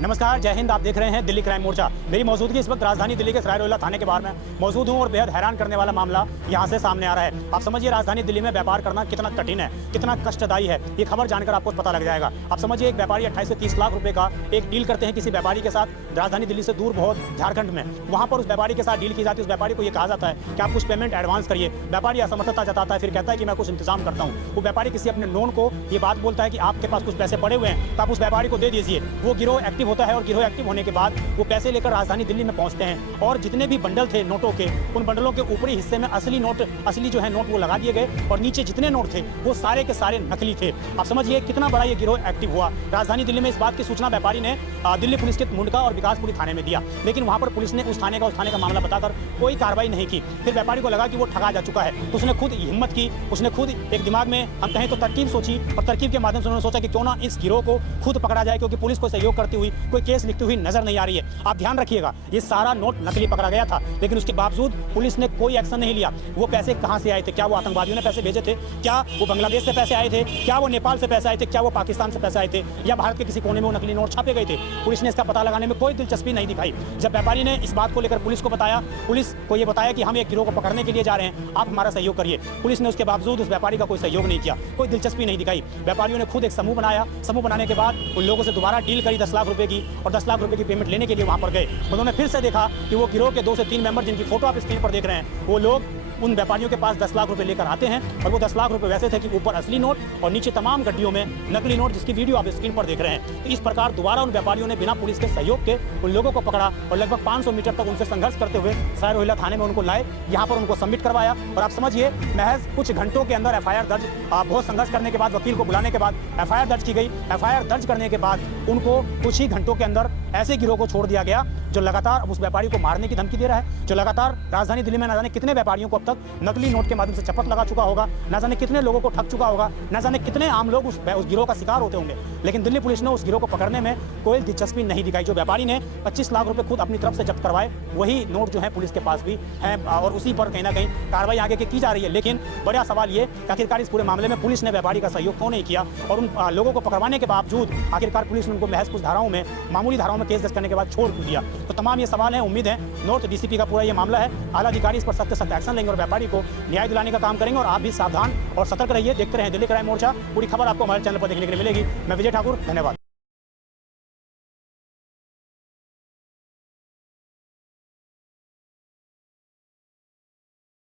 नमस्कार, जय हिंद। आप देख रहे हैं दिल्ली क्राइम मोर्चा। मेरी मौजूदगी इस वक्त राजधानी दिल्ली के सराय रोहिल्ला थाने के बाहर में मौजूद हूं और बेहद हैरान करने वाला मामला यहां से सामने आ रहा है। आप समझिए राजधानी दिल्ली में व्यापार करना कितना कठिन है, कितना कष्टदायी है। ये खबर जानकर आपको पता लग जाएगा। आप समझिए एक व्यापारी 28 से 30 लाख रुपए का एक डील करते हैं किसी व्यापारी के साथ राजधानी दिल्ली से दूर बहुत झारखंड में। वहां पर उस व्यापारी के साथ डील की जाती है। उस व्यापारी को ये कहा जाता है कि आप कुछ पेमेंट एडवांस करिए। व्यापारी असमर्थता जताता है, फिर कहता है कि मैं कुछ इंतजाम करता हूँ। वो व्यापारी किसी अपने नोन को ये बात बोलता है कि आपके पास कुछ पैसे पड़े हुए हैं तो आप उस व्यापारी को दे दीजिए। वो गिरोह एक्टिव होता है और गिरोह एक्टिव होने के बाद वो पैसे लेकर राजधानी दिल्ली में पहुंचते हैं और जितने भी बंडल थे नोटों के, उन बंडलों के ऊपरी हिस्से में असली जो है नोट वो लगा दिए गए और नीचे जितने नोट थे वो सारे के सारे नकली थे। आप समझिए कितना बड़ा ये गिरोह एक्टिव हुआ। राजधानी दिल्ली में इस बात की सूचना व्यापारी ने दिल्ली पुलिस के मुंडका और विकासपुरी थाने में दिया, लेकिन वहां पर पुलिस ने उस थाने का मामला बताकर कोई कार्रवाई नहीं की। फिर व्यापारी को लगा कि वो ठगा जा चुका है तो उसने खुद हिम्मत की, उसने खुद एक दिमाग में हम कहें तो तरकीब सोची और तरकीब के माध्यम से उन्होंने सोचा कि क्यों ना इस गिरोह को खुद पकड़ा जाए, क्योंकि पुलिस को सहयोग करती हुई कोई केस लिखती हुई नजर नहीं आ रही है। आप ध्यान रखिएगा, ये सारा नोट नकली पकड़ा गया था, लेकिन उसके बावजूद पुलिस ने कोई एक्शन नहीं लिया। वो पैसे कहां से आए थे? क्या वो आतंकवादियों ने पैसे भेजे थे? क्या वो बांग्लादेश से पैसे आए थे? क्या वो नेपाल से पैसे आए थे? क्या वो पाकिस्तान से पैसे आए थे? या भारत के किसी कोने में वो नकली नोट छापे गए थे? पुलिस ने इसका पता लगाने में कोई दिलचस्पी नहीं दिखाई। जब व्यापारी ने इस बात को लेकर पुलिस को बताया, पुलिस को ये बताया कि हम एक गिरोह को पकड़ने के लिए जा रहे हैं, आप हमारा सहयोग करिए। पुलिस ने उसके बावजूद उस व्यापारी का कोई सहयोग नहीं किया, कोई दिलचस्पी नहीं दिखाई। व्यापारियों ने खुद एक समूह बनाया। समूह बनाने के बाद उन लोगों से दोबारा डील करी 10 लाख रुपए की और 10 लाख रुपए की पेमेंट लेने के लिए वहां पर गए। उन्होंने फिर से देखा कि वो गिरोह के 2 से 3 मेंबर जिनकी फोटो आप स्क्रीन पर देख रहे हैं, वो लोग उन व्यापारियों के पास 10 लाख रुपए लेकर आते हैं और वो 10 लाख रुपए वैसे थे कि ऊपर असली नोट और नीचे तमाम गड्डियों में नकली नोट, जिसकी वीडियो आप स्क्रीन पर देख रहे हैं। तो इस प्रकार दोबारा उन व्यापारियों ने बिना पुलिस के सहयोग के उन लोगों को पकड़ा और लगभग 500 मीटर तक उनसे संघर्ष करते हुए सराय रोहिल्ला थाने में उनको लाए, यहाँ पर उनको सबमिट करवाया। और आप समझिए महज कुछ घंटों के अंदर FIR दर्ज, बहुत संघर्ष करने के बाद, वकील को बुलाने के बाद FIR दर्ज की गई। FIR दर्ज करने के बाद उनको कुछ ही घंटों के अंदर ऐसे गिरोह को छोड़ दिया गया जो लगातार उस व्यापारी को मारने की धमकी दे रहा है, जो लगातार राजधानी दिल्ली में न जाने कितने व्यापारियों को अब तक नकली नोट के माध्यम से चपत लगा चुका होगा, न जाने कितने लोगों को ठग चुका होगा, न जाने कितने आम लोग उस गिरोह का शिकार होते होंगे। लेकिन दिल्ली पुलिस ने उस गिरोह को पकड़ने में कोई दिलचस्पी नहीं दिखाई। जो व्यापारी ने 25 लाख रुपए खुद अपनी तरफ से जब्त करवाए, वही नोट जो है पुलिस के पास भी है और उसी पर कहीं ना कहीं कार्रवाई आगे की जा रही है। लेकिन बड़ा सवाल ये कि आखिरकार इस पूरे मामले में पुलिस ने व्यापारी का सहयोग क्यों नहीं किया और उन लोगों को पकड़वाने के बावजूद आखिरकार पुलिस ने उनको महज कुछ धाराओं में, मामूली धाराओं में केस दर्ज करने के बाद छोड़ दिया। तो तमाम ये सवाल है। उम्मीद है नॉर्थ DCP का पूरा ये मामला है, आला अधिकारी इस पर सख्त सख्त एक्शन लेंगे और व्यापारी को न्याय दिलाने का काम करेंगे। और आप भी सावधान और सतर्क रहिए। देखते रहिए दिल्ली क्राइम मोर्चा। पूरी खबर आपको हमारे चैनल पर देखने के लिए मिलेगी। मैं विजय ठाकुर, धन्यवाद।